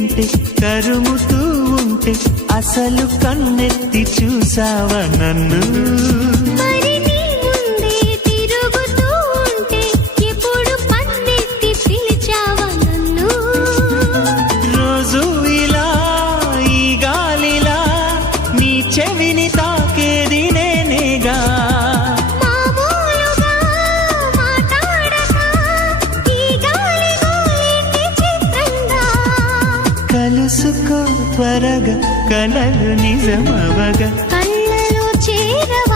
వింటే కరుముతూ ఉంటే అసలు కన్నెత్తి చూసావా నన్ను మరి నీ ముందే తిరుగుతూ ఉంటే ఎప్పుడు పన్నెత్తి పిలిచావా నన్ను రోజు ఇలా ఈ గాలిలా నీ చెవిని తాకేది నేనేగా మామూలుగా మాట్లాడక ఈ గాలి గోలింది చిత్రంగా కలుసుకో త్వరగా కలలు నిజమవగా కళ్ళలో చేరవ